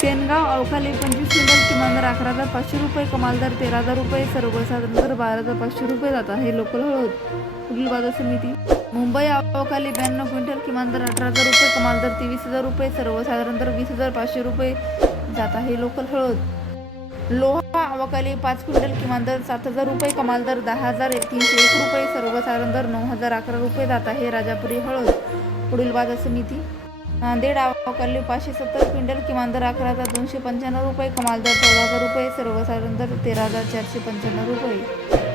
सेनगाव अवकाली पंचवीस क्विंटल किमान दर अकरा हजार पाचशे रुपये कमाल दर तेरा हजार रुपये सर्वसाधारण दर बारा हजार पाचशे रुपये जात आहे लोकल हळद पुढील बाजार समिती. मुंबई अवकाली ब्याण्णव क्विंटल किमान दर अठरा हजार रुपये कमाल दर तेवीस हजार रुपये सर्वसाधारण दर वीस हजार पाचशे रुपये जात आहे लोकल हळद. लोहा अवकाली पाच क्विंटल किमान दर सात हजार रुपये कमाल दर दहा हजार तीनशे एक रुपये सर्वसाधारण दर नऊ हजार अकरा रुपये जात आहे राजापुरी हळद. पुढील बाजार समिती. नांदेड अवकाली पाचशे सत्तर क्विंटल किमान दर अकरा हजार दोनशे पंच्याण्णव रुपये कमाल दर चौदा हजार रुपये सर्वसाधारण दर तेरा हजार चारशे पंच्याण्णव रुपये.